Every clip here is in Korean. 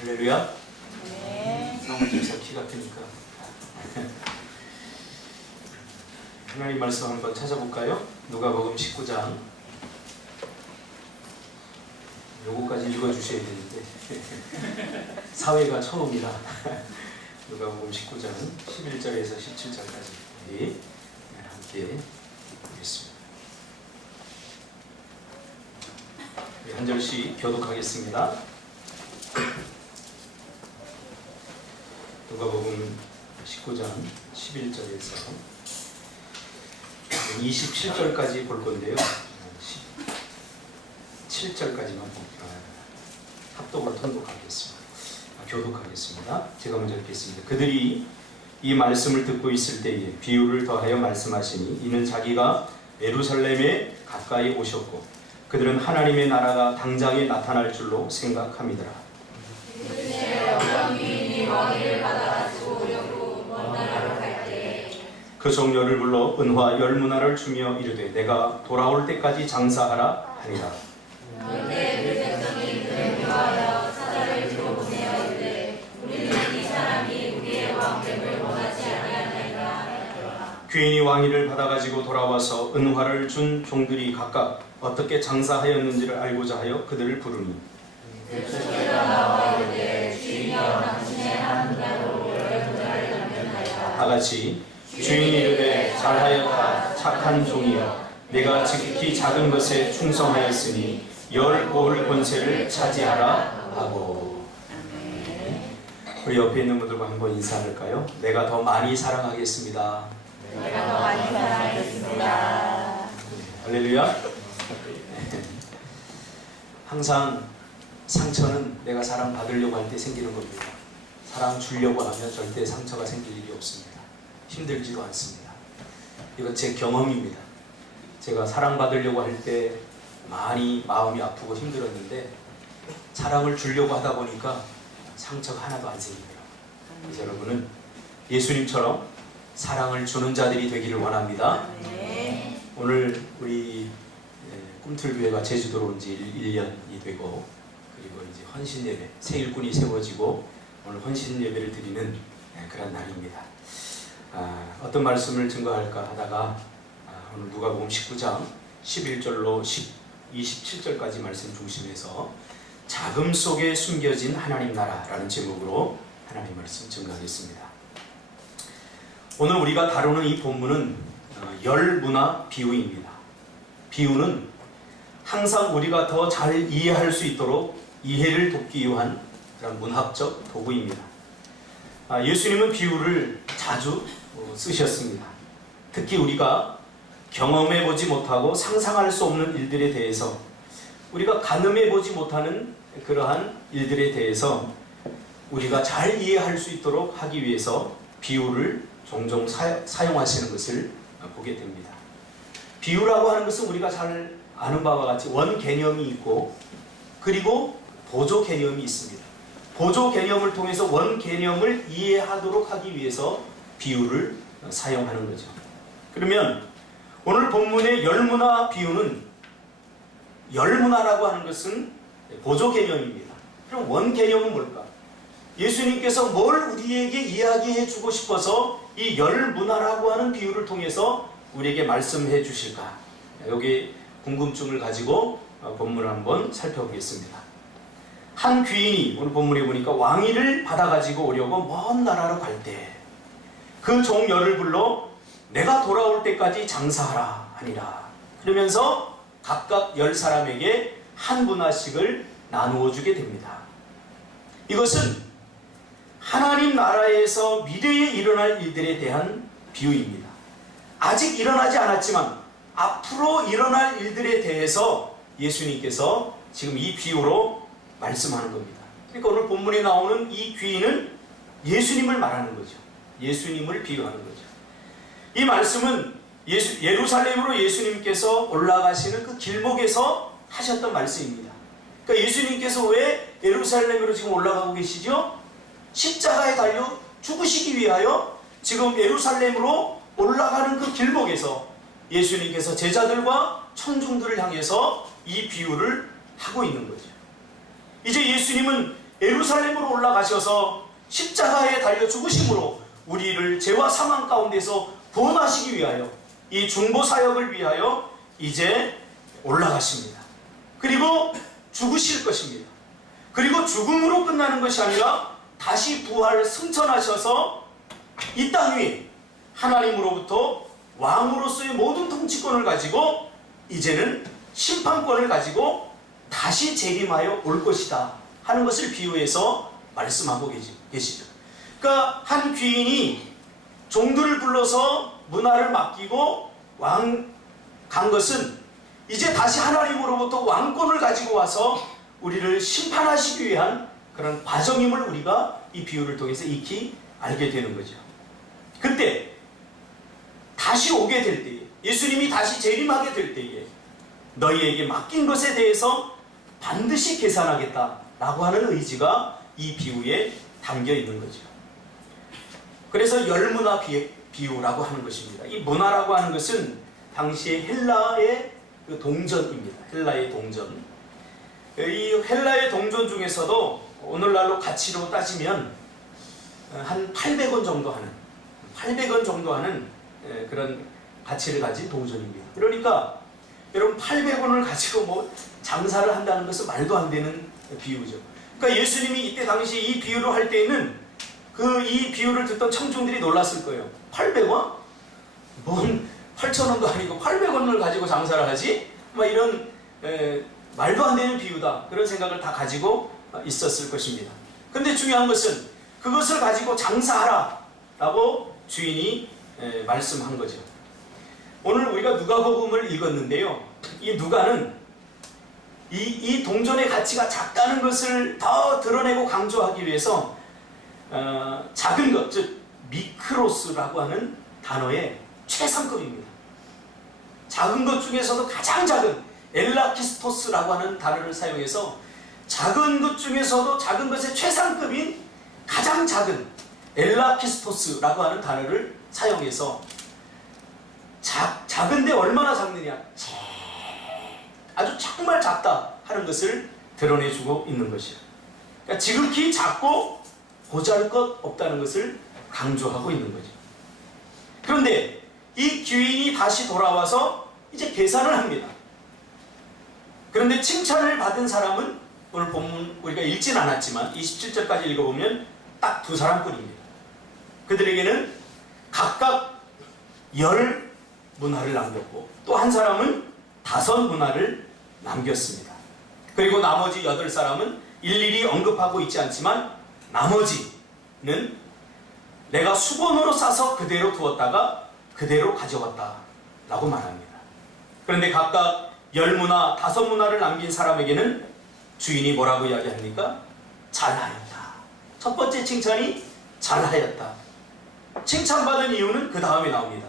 할렐루야. 네. 사모님께서 키가 크니까 하나님 말씀 한번 찾아볼까요? 누가복음 19장. 요거까지 읽어주셔야 되는데 사회가 처음이라 누가복음 19장 11절에서 17절까지 함께 보겠습니다. 한 절씩 교독하겠습니다. 누가복음 19장 11절에서 27절까지 볼 건데요. 17절까지만 합독으로 통독하겠습니다. 교독하겠습니다. 제가 먼저 읽겠습니다. 그들이 이 말씀을 듣고 있을 때에 비유를 더하여 말씀하시니 이는 자기가 예루살렘에 가까이 오셨고 그들은 하나님의 나라가 당장에 나타날 줄로 생각함이더라. 그 종려를 불러 은화 10문화를 주며 이르되 내가 돌아올 때까지 장사하라 하니라. 귀인이 왕위를 받아가지고 돌아와서 은화를 준 종들이 각각 어떻게 장사하였는지를 알고자 하여 그들을 부르니 다같이 주인이 이르되 잘하였다 착한 종이여 내가 지극히 작은 것에 충성하였으니 10고을 권세를 차지하라 하고. 우리 옆에 있는 분들과 한번 인사할까요? 내가 더 많이 사랑하겠습니다. 내가 더 많이 사랑하겠습니다. 할렐루야. 항상 상처는 내가 사랑받으려고 할 때 생기는 겁니다. 사랑 주려고 하면 절대 상처가 생길 일이 없습니다. 힘들지도 않습니다. 이건 제 경험입니다. 제가 사랑받으려고 할 때 많이 마음이 아프고 힘들었는데 사랑을 주려고 하다 보니까 상처가 하나도 안 생기더라고요. 그래서 여러분은 예수님처럼 사랑을 주는 자들이 되기를 원합니다. 네. 오늘 우리 꿈틀교회가 제주도로 온 지 1년이 되고 그리고 이제 헌신예배, 새 일꾼이 세워지고 오늘 헌신예배를 드리는 그런 날입니다. 어떤 말씀을 증거할까 하다가 오늘 누가복음 19장 11절로 27절까지 말씀 중심에서 자금 속에 숨겨진 하나님 나라라는 제목으로 하나님 말씀 증거하겠습니다. 오늘 우리가 다루는 이 본문은 열문화 비유입니다. 비유는 항상 우리가 더 잘 이해할 수 있도록 이해를 돕기 위한 그런 문학적 도구입니다. 예수님은 비유를 자주 쓰셨습니다. 특히 우리가 경험해보지 못하고 상상할 수 없는 일들에 대해서 우리가 가늠해보지 못하는 그러한 일들에 대해서 우리가 잘 이해할 수 있도록 하기 위해서 비유를 종종 사용하시는 것을 보게 됩니다. 비유라고 하는 것은 우리가 잘 아는 바와 같이 원 개념이 있고 그리고 보조 개념이 있습니다. 보조 개념을 통해서 원 개념을 이해하도록 하기 위해서 비유를 사용하는 거죠. 그러면 오늘 본문의 열문화 비유는 열문화라고 하는 것은 보조 개념입니다. 그럼 원 개념은 뭘까? 예수님께서 뭘 우리에게 이야기해 주고 싶어서 이 열문화라고 하는 비유를 통해서 우리에게 말씀해 주실까? 여기 궁금증을 가지고 본문을 한번 살펴보겠습니다. 한 귀인이 오늘 본문에 보니까 왕위를 받아가지고 오려고 먼 나라로 갈 때 그 종 열을 불러 내가 돌아올 때까지 장사하라 하니라. 그러면서 각각 10사람에게 한 문화씩을 나누어 주게 됩니다. 이것은 하나님 나라에서 미래에 일어날 일들에 대한 비유입니다. 아직 일어나지 않았지만 앞으로 일어날 일들에 대해서 예수님께서 지금 이 비유로 말씀하는 겁니다. 그러니까 오늘 본문에 나오는 이 귀인은 예수님을 말하는 거죠. 예수님을 비유하는 거죠. 이 말씀은 예루살렘으로 예수님께서 올라가시는 그 길목에서 하셨던 말씀입니다. 그러니까 예수님께서 왜 예루살렘으로 지금 올라가고 계시죠? 십자가에 달려 죽으시기 위하여 지금 예루살렘으로 올라가는 그 길목에서 예수님께서 제자들과 청중들을 향해서 이 비유를 하고 있는 거죠. 이제 예수님은 예루살렘으로 올라가셔서 십자가에 달려 죽으심으로 우리를 죄와 사망 가운데서 구원하시기 위하여 이 중보 사역을 위하여 이제 올라가십니다. 그리고 죽으실 것입니다. 그리고 죽음으로 끝나는 것이 아니라 다시 부활 승천하셔서 이 땅 위에 하나님으로부터 왕으로서의 모든 통치권을 가지고 이제는 심판권을 가지고 다시 재림하여 올 것이다 하는 것을 비유해서 말씀하고 계시죠. 그러니까 한 귀인이 종들을 불러서 문화를 맡기고 간 것은 이제 다시 하나님으로부터 왕권을 가지고 와서 우리를 심판하시기 위한 그런 과정임을 우리가 이 비유를 통해서 익히 알게 되는 거죠. 그때 다시 오게 될 때에, 예수님이 다시 재림하게 될 때에 너희에게 맡긴 것에 대해서 반드시 계산하겠다라고 하는 의지가 이 비유에 담겨 있는 거죠. 그래서 열문화 비유라고 하는 것입니다. 이 문화라고 하는 것은 당시의 헬라의 그 동전입니다. 헬라의 동전. 이 헬라의 동전 중에서도 오늘날로 가치로 따지면 한 800원 정도 하는 그런 가치를 가진 동전입니다. 그러니까 여러분 800원을 가지고 뭐 장사를 한다는 것은 말도 안 되는 비유죠. 그러니까 예수님이 이때 당시 이 비유를 할 때에는 이 비유를 듣던 청중들이 놀랐을 거예요. 800원? 뭔 8,000원도 아니고 800원을 가지고 장사를 하지? 막 이런 말도 안 되는 비유다. 그런 생각을 다 가지고 있었을 것입니다. 근데 중요한 것은 그것을 가지고 장사하라 라고 주인이 말씀한 거죠. 오늘 우리가 누가복음을 읽었는데요. 이 누가는 이 동전의 가치가 작다는 것을 더 드러내고 강조하기 위해서 작은 것, 즉 미크로스라고 하는 단어의 최상급입니다. 작은 것 중에서도 가장 작은 엘라키스토스라고 하는 단어를 사용해서 작은 것 중에서도 작은 것의 최상급인 가장 작은 엘라키스토스라고 하는 단어를 사용해서 작은데 얼마나 작느냐, 아주 정말 작다 하는 것을 드러내주고 있는 것이에요. 그러니까 지극히 작고 보잘것 없다는 것을 강조하고 있는 거죠. 그런데 이 귀인이 다시 돌아와서 이제 계산을 합니다. 그런데 칭찬을 받은 사람은 오늘 본문 우리가 읽진 않았지만 27절까지 읽어보면 딱 두 사람뿐입니다. 그들에게는 각각 10문화를 남겼고 또 한 사람은 5문화를 남겼습니다. 그리고 나머지 8사람은 일일이 언급하고 있지 않지만 나머지는 내가 수건으로 싸서 그대로 두었다가 그대로 가져갔다 라고 말합니다. 그런데 각각 10문화, 5문화를 남긴 사람에게는 주인이 뭐라고 이야기합니까? 잘하였다. 첫 번째 칭찬이 잘하였다. 칭찬받은 이유는 그 다음에 나옵니다.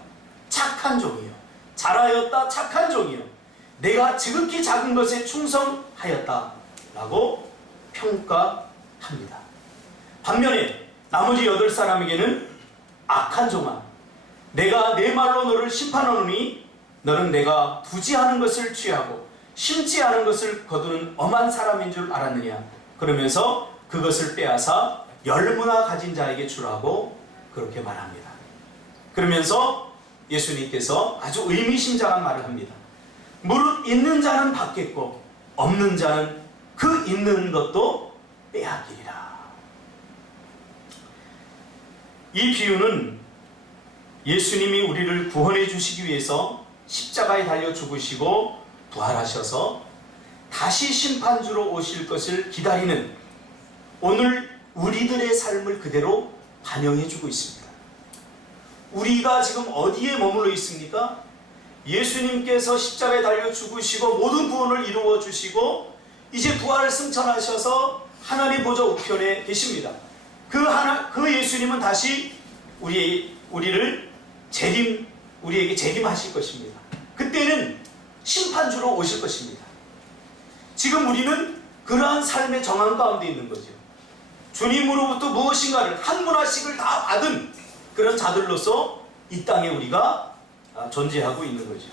착한 종이요. 잘하였다. 착한 종이요. 내가 지극히 작은 것에 충성하였다 라고 평가합니다. 반면에 나머지 8사람에게는 악한 종아, 내가 내 말로 너를 심판하노니 너는 내가 부지하는 것을 취하고 심지 않은 것을 거두는 엄한 사람인 줄 알았느냐. 그러면서 그것을 빼앗아 10문화 가진 자에게 주라고 그렇게 말합니다. 그러면서 예수님께서 아주 의미심장한 말을 합니다. 무릇 있는 자는 받겠고 없는 자는 그 있는 것도 빼앗기리라. 이 비유는 예수님이 우리를 구원해 주시기 위해서 십자가에 달려 죽으시고 부활하셔서 다시 심판주로 오실 것을 기다리는 오늘 우리들의 삶을 그대로 반영해 주고 있습니다. 우리가 지금 어디에 머물러 있습니까? 예수님께서 십자가에 달려 죽으시고 모든 구원을 이루어 주시고 이제 부활을 승천하셔서 하나님 보좌 우편에 계십니다. 그 예수님은 다시 우리에게 재림하실 것입니다. 그때는 심판주로 오실 것입니다. 지금 우리는 그러한 삶의 정황 가운데 있는 거죠. 주님으로부터 무엇인가를 한 문화씩을 다 받은 그런 자들로서 이 땅에 우리가 존재하고 있는 거죠.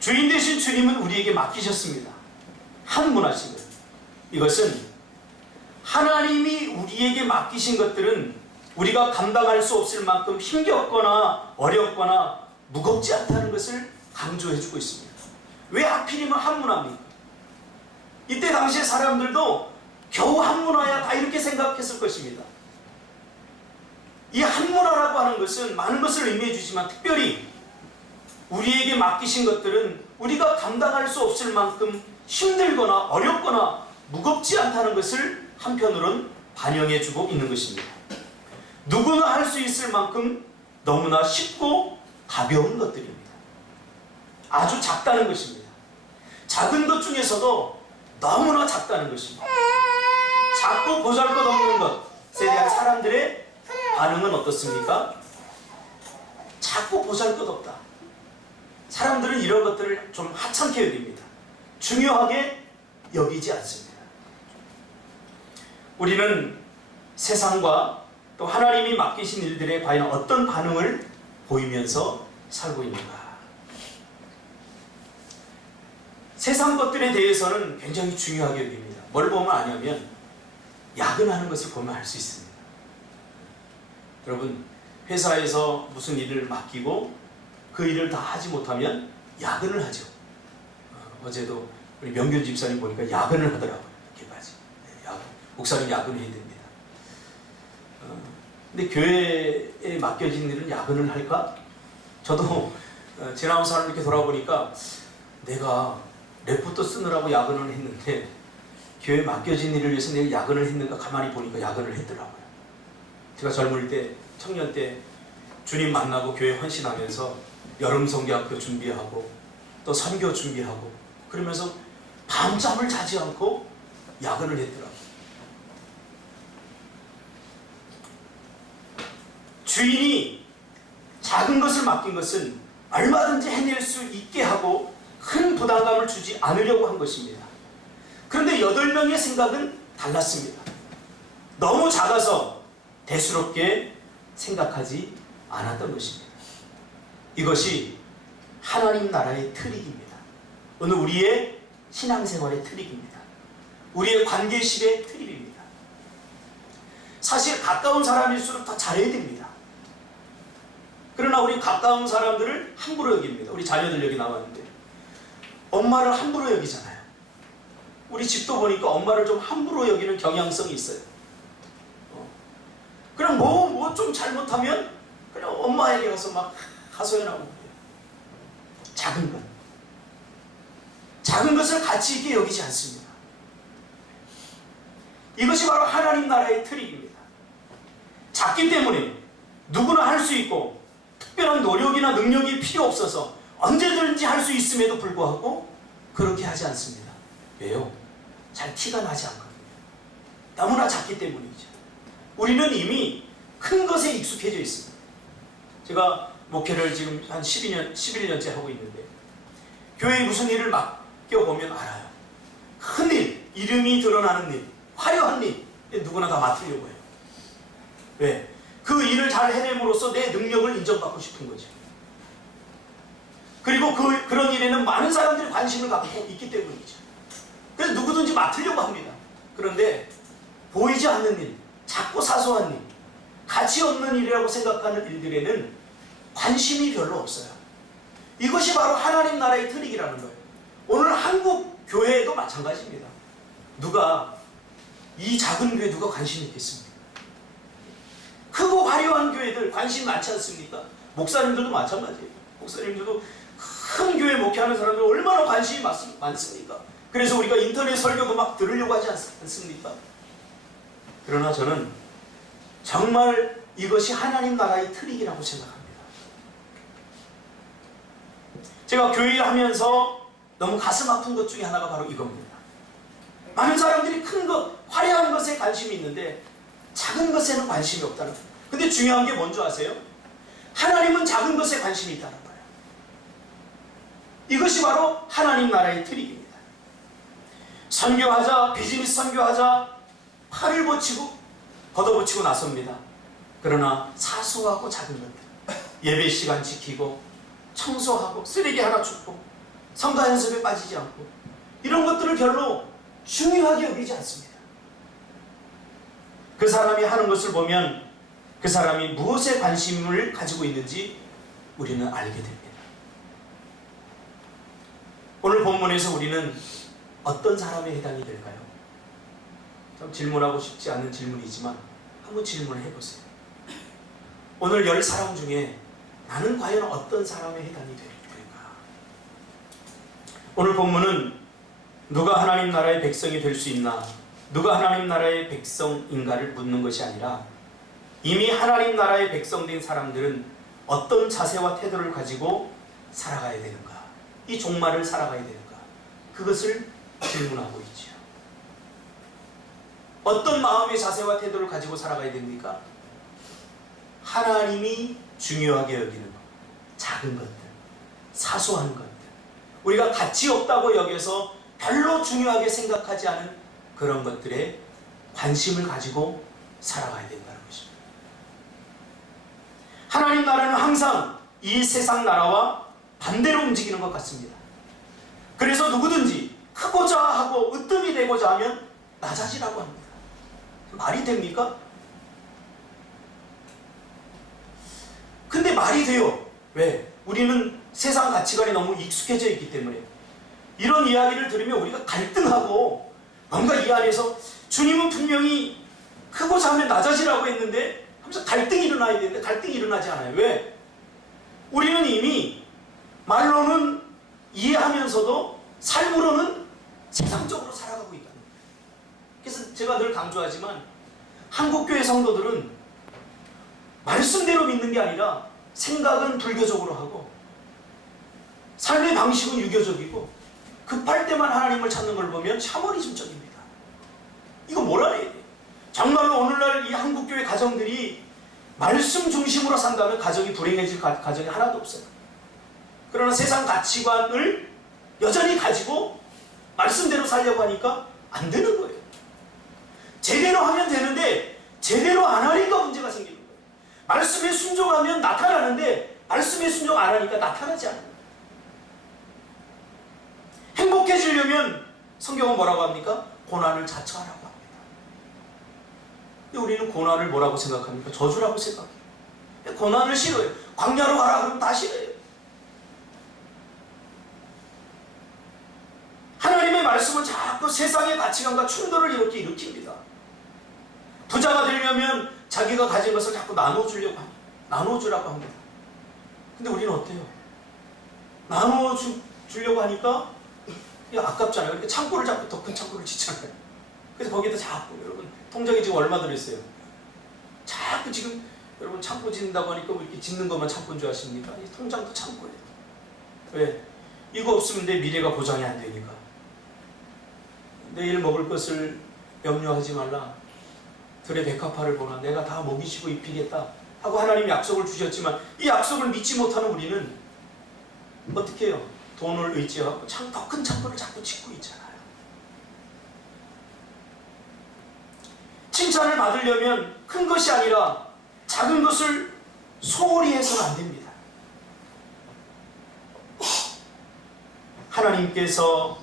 주인 되신 주님은 우리에게 맡기셨습니다. 한 문화씩을. 이것은 하나님이 우리에게 맡기신 것들은 우리가 감당할 수 없을 만큼 힘겹거나 어렵거나 무겁지 않다는 것을 강조해주고 있습니다. 왜 하필이면 한문화입니까? 이때 당시의 사람들도 겨우 한문화야 다 이렇게 생각했을 것입니다. 이 한문화라고 하는 것은 많은 것을 의미해 주지만 특별히 우리에게 맡기신 것들은 우리가 감당할 수 없을 만큼 힘들거나 어렵거나 무겁지 않다는 것을 한편으로는 반영해 주고 있는 것입니다. 누구나 할 수 있을 만큼 너무나 쉽고 가벼운 것들입니다. 아주 작다는 것입니다. 작은 것 중에서도 너무나 작다는 것입니다. 작고 보잘것없는 것에 대한 사람들의 반응은 어떻습니까? 작고 보잘것없다. 사람들은 이런 것들을 좀 하찮게 여깁니다. 중요하게 여기지 않습니다. 우리는 세상과 또 하나님이 맡기신 일들에 과연 어떤 반응을 보이면서 살고 있는가? 세상 것들에 대해서는 굉장히 중요하게 여깁니다. 뭘 보면 아냐면 야근하는 것을 보면 알 수 있습니다. 여러분, 회사에서 무슨 일을 맡기고 그 일을 다 하지 못하면 야근을 하죠. 어제도 우리 명균 집사님 보니까 야근을 하더라고요. 이렇게까지. 야근. 목사님 야근해야 됩니다. 근데 교회에 맡겨진 일은 야근을 할까? 저도 지나가면서 이렇게 돌아보니까 내가 레포트 쓰느라고 야근을 했는데 교회에 맡겨진 일을 위해서 내가 야근을 했는가 가만히 보니까 야근을 했더라고요. 제가 젊을 때, 청년 때 주님 만나고 교회 헌신하면서 여름 성경학교 준비하고 또 선교 준비하고 그러면서 밤잠을 자지 않고 야근을 했더라고요. 주인이 작은 것을 맡긴 것은 얼마든지 해낼 수 있게 하고 큰 부담감을 주지 않으려고 한 것입니다. 그런데 8명의 생각은 달랐습니다. 너무 작아서 대수롭게 생각하지 않았던 것입니다. 이것이 하나님 나라의 트릭입니다. 오늘 우리의 신앙생활의 트릭입니다. 우리의 관계실의 트릭입니다. 사실 가까운 사람일수록 더 잘해야 됩니다. 그러나 우리 가까운 사람들을 함부로 여깁니다. 우리 자녀들 여기 나왔는데 엄마를 함부로 여기잖아요. 우리 집도 보니까 엄마를 좀 함부로 여기는 경향성이 있어요. 그냥 뭐 좀 잘못하면 그냥 엄마에게 가서 막 하소연하고 그래요. 작은 것. 작은 것을 가치 있게 여기지 않습니다. 이것이 바로 하나님 나라의 트릭입니다. 작기 때문에 누구나 할 수 있고 특별한 노력이나 능력이 필요 없어서 언제든지 할 수 있음에도 불구하고 그렇게 하지 않습니다. 왜요? 잘 티가 나지 않거든요. 너무나 작기 때문이죠. 우리는 이미 큰 것에 익숙해져 있습니다. 제가 목회를 지금 한 11년째 하고 있는데 교회에 무슨 일을 맡겨보면 알아요. 큰 일, 이름이 드러나는 일, 화려한 일 누구나 다 맡으려고 해요. 왜? 그 일을 잘 해냄으로써 내 능력을 인정받고 싶은 거죠. 그리고 그런 일에는 많은 사람들이 관심을 갖고 있기 때문이죠. 그래서 누구든지 맡으려고 합니다. 그런데 보이지 않는 일, 작고 사소한 일, 가치 없는 일이라고 생각하는 일들에는 관심이 별로 없어요. 이것이 바로 하나님 나라의 트릭이라는 거예요. 오늘 한국 교회에도 마찬가지입니다. 누가 이 작은 교회에 누가 관심이 있겠습니까? 크고 화려한 교회들 관심 많지 않습니까? 목사님들도 마찬가지예요. 목사님들도 큰 교회 목회하는 사람들 얼마나 관심이 많습니까? 그래서 우리가 인터넷 설교도 막 들으려고 하지 않습니까? 그러나 저는 정말 이것이 하나님 나라의 트릭이라고 생각합니다. 제가 교회 일 하면서 너무 가슴 아픈 것 중에 하나가 바로 이겁니다. 많은 사람들이 큰 것, 화려한 것에 관심이 있는데 작은 것에는 관심이 없다는 거예요. 근데 중요한 게 뭔지 아세요? 하나님은 작은 것에 관심이 있다는 거예요. 이것이 바로 하나님 나라의 트릭입니다. 선교하자, 비즈니스 선교하자, 팔을 걷어붙이고 나섭니다. 그러나 사소하고 작은 것들, 예배 시간 지키고 청소하고 쓰레기 하나 줍고 성가 연습에 빠지지 않고 이런 것들을 별로 중요하게 여기지 않습니다. 그 사람이 하는 것을 보면 그 사람이 무엇에 관심을 가지고 있는지 우리는 알게 됩니다. 오늘 본문에서 우리는 어떤 사람에 해당이 될까요? 좀 질문하고 싶지 않은 질문이지만 한번 질문을 해보세요. 오늘 10사람 중에 나는 과연 어떤 사람에 해당이 될까? 오늘 본문은 누가 하나님 나라의 백성이 될 수 있나? 누가 하나님 나라의 백성인가를 묻는 것이 아니라 이미 하나님 나라의 백성된 사람들은 어떤 자세와 태도를 가지고 살아가야 되는가? 이 종말을 살아가야 되는가? 그것을 질문하고 있죠. 어떤 마음의 자세와 태도를 가지고 살아가야 됩니까? 하나님이 중요하게 여기는 것, 작은 것들, 사소한 것들, 우리가 가치 없다고 여겨서 별로 중요하게 생각하지 않은 그런 것들에 관심을 가지고 살아가야 된다는 것입니다. 하나님 나라는 항상 이 세상 나라와 반대로 움직이는 것 같습니다. 그래서 누구든지 크고자 하고 으뜸이 되고자 하면 낮아지라고 합니다. 말이 됩니까? 근데 말이 돼요. 왜? 우리는 세상 가치관에 너무 익숙해져 있기 때문에. 이런 이야기를 들으면 우리가 갈등하고 뭔가 이 안에서 주님은 분명히 크고자 하면 낮아지라고 했는데 하면서 갈등이 일어나야 되는데 갈등이 일어나지 않아요. 왜? 우리는 이미 말로는 이해하면서도 삶으로는 세상적으로 살아가고 있다는 거예요. 그래서 제가 늘 강조하지만 한국교회 성도들은 말씀대로 믿는 게 아니라 생각은 불교적으로 하고 삶의 방식은 유교적이고 급할 때만 하나님을 찾는 걸 보면 샤머니즘적입니다. 이거 뭐라 해야 돼요? 정말로 오늘날 이 한국교회 가정들이 말씀 중심으로 산다면 가정이 불행해질 가정이 하나도 없어요. 그러나 세상 가치관을 여전히 가지고 말씀대로 살려고 하니까 안 되는 거예요. 제대로 하면 되는데 제대로 안 하니까 문제가 생기는 거예요. 말씀에 순종하면 나타나는데 말씀에 순종 안 하니까 나타나지 않아요. 행복해지려면 성경은 뭐라고 합니까? 고난을 자처하라고 합니다. 근데 우리는 고난을 뭐라고 생각합니까? 저주라고 생각해요. 고난을 싫어요. 광야로 가라 그러면 다 싫어요. 하나님의 말씀은 자꾸 세상의 가치관과 충돌을 이렇게 일으킵니다. 부자가 되려면 자기가 가진 것을 자꾸 나눠주려고 합니다. 나눠주라고 합니다. 근데 우리는 어때요? 나눠주려고 하니까 아깝잖아요. 그러니까 창고를 자꾸 더 큰 창고를 짓잖아요. 그래서 거기다 자꾸 여러분 통장에 지금 얼마 들어있어요? 자꾸 지금 여러분 창고 짓는다고 하니까 뭐 이렇게 짓는 것만 창고인 줄 아십니까? 이 통장도 창고예요. 왜? 이거 없으면 내 미래가 보장이 안 되니까. 내일 먹을 것을 염려하지 말라. 들의 백합화를 보나 내가 다 먹이시고 입히겠다 하고 하나님이 약속을 주셨지만 이 약속을 믿지 못하는 우리는 어떻게 해요? 돈을 의지하고 더 큰 창고를 자꾸 짓고 있잖아요. 칭찬을 받으려면 큰 것이 아니라 작은 것을 소홀히 해서는 안 됩니다. 하나님께서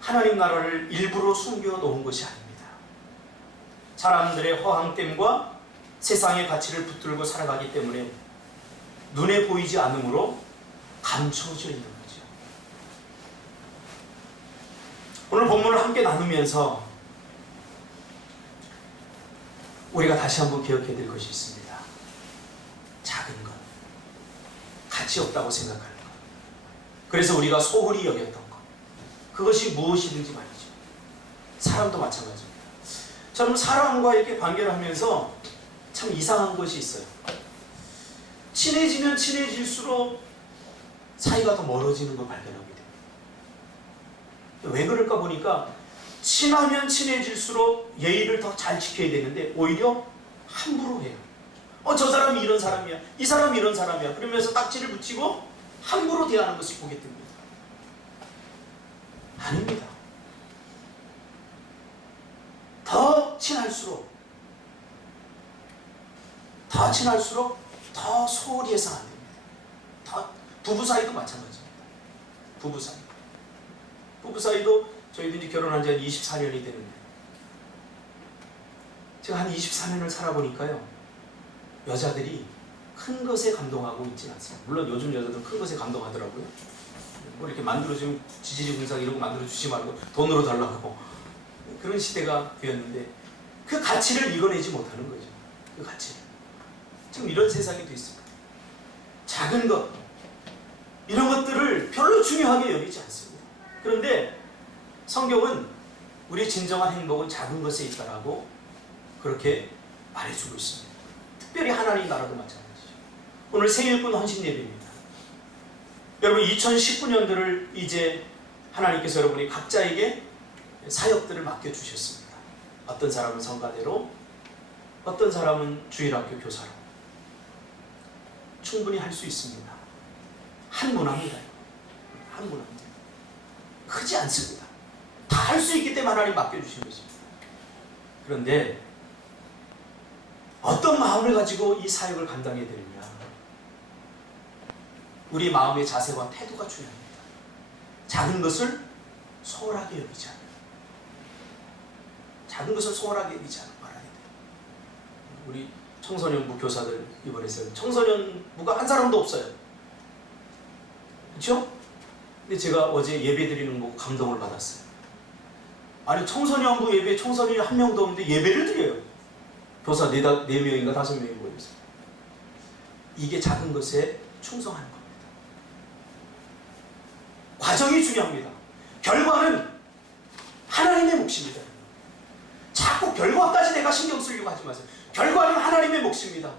하나님 나라를 일부러 숨겨 놓은 것이 아닙니다. 사람들의 허황됨과 세상의 가치를 붙들고 살아가기 때문에 눈에 보이지 않으므로 감춰져 있는 거죠. 오늘 본문을 함께 나누면서 우리가 다시 한번 기억해야 될 것이 있습니다. 작은 것, 가치 없다고 생각하는 것, 그래서 우리가 소홀히 여겼던 것, 그것이 무엇이든지 말이죠. 사람도 마찬가지입니다. 저는 사람과 이렇게 관계를 하면서 참 이상한 것이 있어요. 친해지면 친해질수록 사이가 더 멀어지는 걸 발견하게 돼요. 왜 그럴까 보니까 친하면 친해질수록 예의를 더 잘 지켜야 되는데 오히려 함부로 해요. 저 사람이 이런 사람이야. 이 사람이 이런 사람이야. 그러면서 딱지를 붙이고 함부로 대하는 것을 보게 됩니다. 아닙니다. 더 친할수록 더 소홀히 해서는 안 됩니다. 부부 사이도 마찬가지입니다. 부부 사이도 저희도 이제 결혼한 지 한 24년이 되는데 제가 한 24년을 살아보니까요, 여자들이 큰 것에 감동하고 있진 않습니다. 물론 요즘 여자들 큰 것에 감동하더라고요. 뭐 이렇게 만들어주면 지지리 군상 이런 거 만들어주지 말고 돈으로 달라고, 그런 시대가 되었는데 그 가치를 이겨내지 못하는 거죠. 그 가치. 지금 이런 세상이 됐습니다. 작은 것, 이런 것들을 별로 중요하게 여기지 않습니다. 그런데 성경은 우리의 진정한 행복은 작은 것에 있다라고 그렇게 말해주고 있습니다. 특별히 하나님 나라도 마찬가지죠. 오늘 생일꾼 헌신 예배입니다. 여러분 2019년도를 이제 하나님께서 여러분이 각자에게 사역들을 맡겨주셨습니다. 어떤 사람은 성가대로, 어떤 사람은 주일학교 교사로. 충분히 할 수 있습니다. 한 문화입니다. 한 문화입니다. 크지 않습니다. 다 할 수 있기 때문에 하나님 맡겨주신 것입니다. 그런데 어떤 마음을 가지고 이 사역을 감당해야 되느냐, 우리 마음의 자세와 태도가 중요합니다. 작은 것을 소홀하게 여기지 않아요. 작은 것을 소홀하게 여기지 않아 말아야 돼요. 우리 청소년부 교사들 이번에 청소년부가 한 사람도 없어요. 그렇죠? 근데 제가 어제 예배 드리는 거 감동을 받았어요. 아니 청소년부 예배 청소년이 한 명도 없는데 예배를 드려요. 교사 4명인가 5명이 모였어요. 이게 작은 것에 충성하는 겁니다. 과정이 중요합니다. 결과는 하나님의 몫입니다. 자꾸 결과까지 내가 신경 쓰려고 하지 마세요. 결과는 하나님의 몫입니다.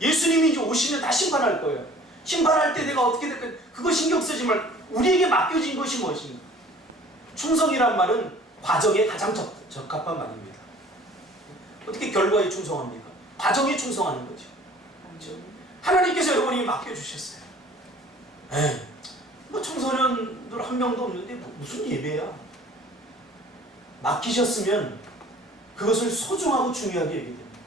예수님이 이제 오시면 다 심판할 거예요. 심판할 때 내가 어떻게 될까, 그거 신경 쓰지 말고 우리에게 맡겨진 것이 무엇인가. 충성이란 말은 과정에 가장 적합한 말입니다. 어떻게 결과에 충성합니까? 과정에 충성하는 거죠. 그렇죠? 하나님께서 여러분이 맡겨주셨어요. 뭐 청소년들 한 명도 없는데 무슨 예배야. 맡기셨으면 그것을 소중하고 중요하게 얘기됩니다.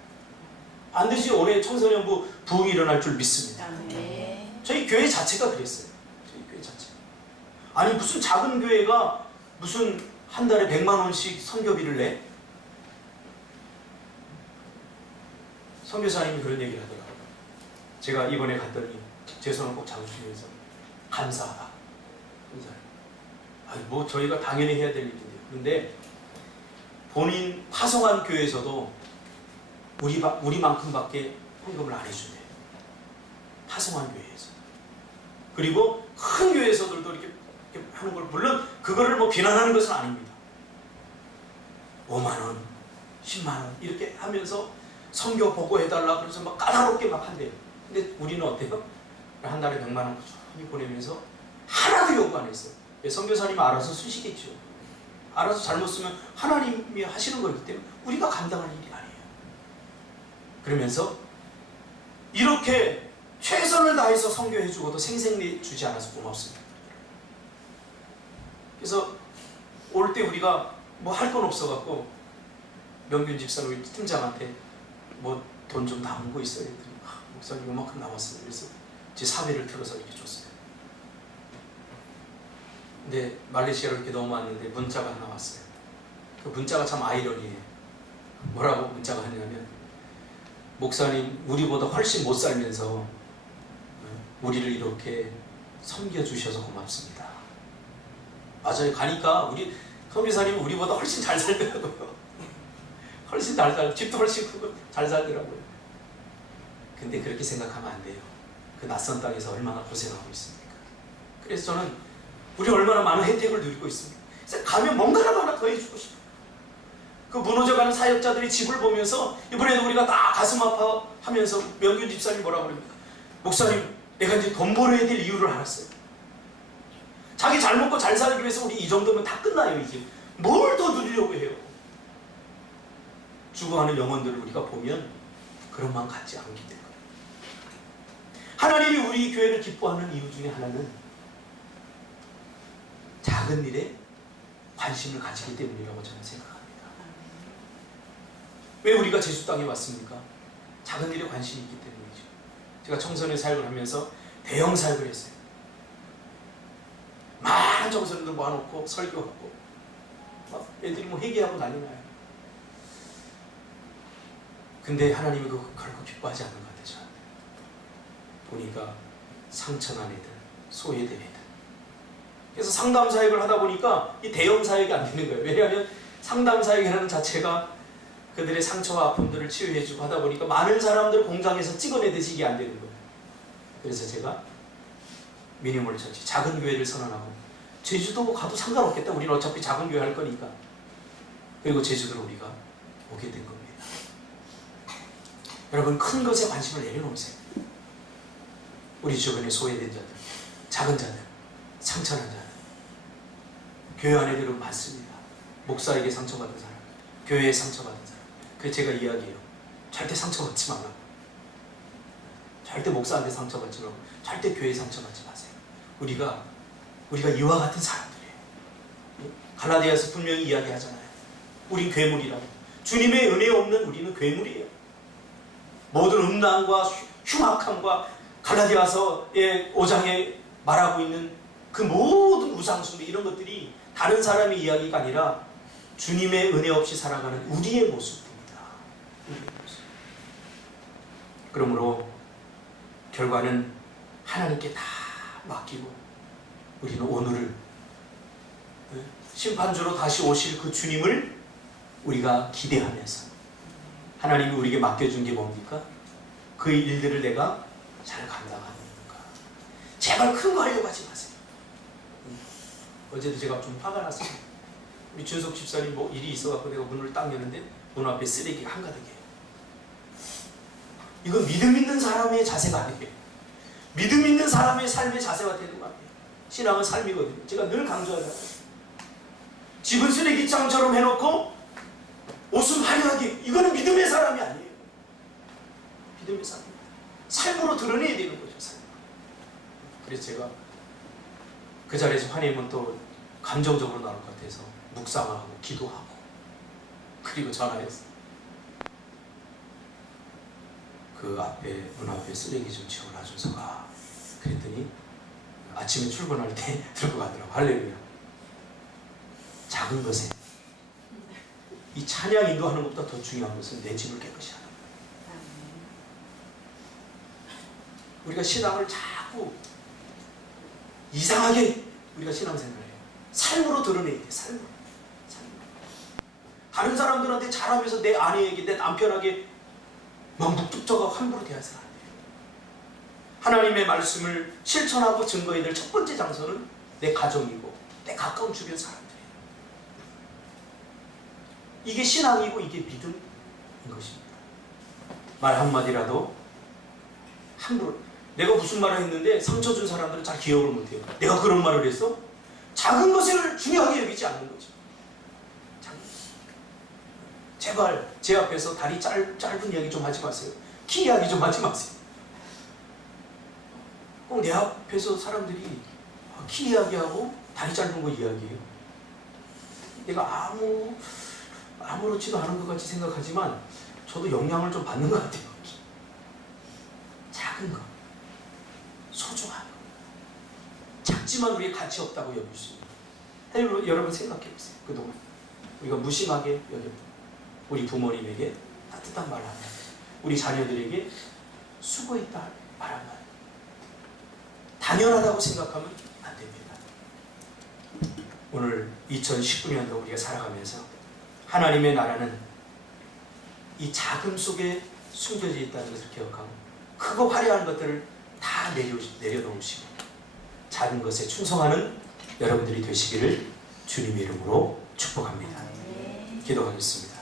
반드시 올해 청소년부 부흥이 일어날 줄 믿습니다. 저희 교회 자체가 그랬어요. 저희 교회 자체. 아니 무슨 작은 교회가 무슨 한 달에 100만 원씩 선교비를 내? 선교사님이 그런 얘기를 하더라고요. 제가 이번에 갔더니 제 손을 꼭 잡으시면서 감사하다. 감사해요. 아니 뭐 저희가 당연히 해야 될 일인데요. 그런데 본인 파송한 교회에서도 우리만큼밖에 헌금을 안 해준대요. 파송한 교회에서. 그리고 큰 교회에서들도 이렇게 하는 걸, 물론 그거를 뭐 비난하는 것은 아닙니다. 5만 원, 10만 원 이렇게 하면서 선교 보고해달라 그래서 막 까다롭게 막 한대요. 근데 우리는 어때요? 한 달에 100만 원 꾸준히 보내면서 하나도 요구 안 했어요. 선교사님이 알아서 쓰시겠죠. 알아서 잘못 쓰면 하나님이 하시는 거기 때문에 우리가 감당할 일이 아니에요. 그러면서 이렇게 최선을 다해서 선교해주고도 생생내 주지 않아서 고맙습니다. 그래서 올 때 우리가 뭐 할 건 없어갖고 명균 집사님 우리 팀장한테 뭐 돈 좀 남은 거 있어요. 했더니 목사님 이만큼 남았어요. 그래서 제 사회를 틀어서 이렇게 줬어요. 근데 말레이시아로 이렇게 넘어왔는데 문자가 하나 왔어요. 그 문자가 참 아이러니해요. 뭐라고 문자가 하냐면, 목사님 우리보다 훨씬 못 살면서 우리를 이렇게 섬겨주셔서 고맙습니다. 맞아요. 가니까 우리 선교사님은 우리보다 훨씬 잘 살더라고요. 훨씬 잘 살고 집도 훨씬 크고 잘 살더라고요. 근데 그렇게 생각하면 안 돼요. 그 낯선 땅에서 얼마나 고생하고 있습니까? 그래서 저는 우리 얼마나 많은 혜택을 누리고 있습니다. 그래서 가면 뭔가라도 하나 더 해주고 싶어요. 그 무너져가는 사역자들의 집을 보면서 이번에도 우리가 다 가슴 아파하면서 명균 집사님 뭐라고 그럽니까? 목사님 내가 이제 돈 벌어야 될 이유를 알았어요. 자기 잘 먹고 잘 살기 위해서 우리 이 정도면 다 끝나요. 이제 뭘 더 누리려고 해요. 죽어가는 영혼들을 우리가 보면 그런 마음 갖지 않게 될 거예요. 하나님이 우리 교회를 기뻐하는 이유 중에 하나는 작은 일에 관심을 가지기 때문이라고 저는 생각합니다. 왜 우리가 제주 땅에 왔습니까? 작은 일에 관심이 있기 때문이죠. 제가 청소년 사역을 하면서 대형 사역을 했어요. 많은 청소년들 모아놓고 설교하고 막 애들이 뭐 회개하고 난리 나요. 근데 하나님이 그거 결코 기뻐하지 않는 것 같아요. 저한테. 보니까 상처난 애들, 소외된 애들. 그래서 상담 사역을 하다 보니까 이 대형 사역이 안 되는 거예요. 왜냐하면 상담 사역이라는 자체가 그들의 상처와 아픔들을 치유해주고 하다 보니까 많은 사람들을 공장에서 찍어내듯이 이게 안 되는 거예요. 그래서 제가 미니멀 처치, 작은 교회를 선언하고 제주도 가도 상관없겠다. 우리는 어차피 작은 교회 할 거니까. 그리고 제주도로 우리가 오게 된 겁니다. 여러분, 큰 것에 관심을 내려놓으세요. 우리 주변에 소외된 자들, 작은 자들, 상처난 자들, 교회 안에들은 많습니다. 목사에게 상처받은 사람, 교회에 상처받은 사람. 그래서 제가 이야기해요. 절대 상처받지 말라고. 절대 목사한테 상처받지 말고, 절대 교회에 상처받지 마세요. 우리가 이와 같은 사람들이에요. 갈라디아서 분명히 이야기하잖아요. 우린 괴물이라고. 주님의 은혜 없는 우리는 괴물이에요. 모든 음란과 흉악함과 갈라디아서의 5장에 말하고 있는 그 모든 우상숭배 이런 것들이 다른 사람의 이야기가 아니라 주님의 은혜 없이 살아가는 우리의 모습입니다. 우리의 모습. 그러므로 결과는 하나님께 다 맡기고 우리는 오늘을 심판주로 다시 오실 그 주님을 우리가 기대하면서 하나님이 우리에게 맡겨준 게 뭡니까? 그 일들을 내가 잘 감당하는가. 제발 큰 거 하려고 하지 마세요. 어제도 제가 좀 화가 났어요. 우리 준석 집사님 뭐 일이 있어갖고 내가 문을 딱 여는데 문 앞에 쓰레기가 한가득이에요. 이건 믿음 있는 사람의 자세가 아니에요. 믿음 있는 사람의 삶의 자세가 되는 거 아니에요. 신앙은 삶이거든요. 제가 늘 강조하잖아요. 집은 쓰레기장처럼 해놓고 옷은 화려하게, 이거는 믿음의 사람이 아니에요. 믿음의 사람입니다. 삶으로 드러내야 되는 거죠. 삶으로. 그래서 제가 그 자리에서 화내면 또 감정적으로 나올 것 같아서 묵상하고 기도하고 그리고 전화했어요. 그 앞에 문 앞에 쓰레기 좀 치워놔 준서가. 그랬더니 아침에 출근할 때 들고 가더라고. 할렐루야. 작은 것에 이 찬양 인도하는 것보다 더 중요한 것은 내 집을 깨끗이 하는 거예요. 우리가 신앙을 자꾸 이상하게 우리가 신앙생활을 해요. 삶으로 드러내야 돼. 삶으로. 다른 사람들한테 잘하면서 내 아내에게, 내 남편에게 막 묵뚝져가 함부로 대해서는 안 돼요. 하나님의 말씀을 실천하고 증거해야 될 첫 번째 장소는 내 가정이고 내 가까운 주변 사람들이에요. 이게 신앙이고 이게 믿음인 것입니다. 말 한마디라도 함부로, 내가 무슨 말을 했는데 상처 준 사람들은 잘 기억을 못해요. 내가 그런 말을 했어? 작은 것을 중요하게 여기지 않는 거죠. 제발 제 앞에서 다리 짧은 이야기 좀 하지 마세요. 키 이야기 좀 하지 마세요. 꼭 내 앞에서 사람들이 키 이야기하고 다리 짧은 거 이야기해요. 내가 아무렇지도 않은 것 같이 생각하지만 저도 영향을 좀 받는 것 같아요. 작은 거, 소중한 거, 작지만 우리의 가치 없다고 여길 수 있는. 여러분 생각해 보세요. 그동안 우리가 무심하게 여겼던 우리 부모님에게 따뜻한 말 하면, 우리 자녀들에게 수고했다 말 하면 당연하다고 생각하면 안 됩니다. 오늘 2019년도 우리가 살아가면서 하나님의 나라는 이 작음 속에 숨겨져 있다는 것을 기억하고 크고 화려한 것들을 다 내려놓으시고 작은 것에 충성하는 여러분들이 되시기를 주님의 이름으로 축복합니다. 기도하겠습니다.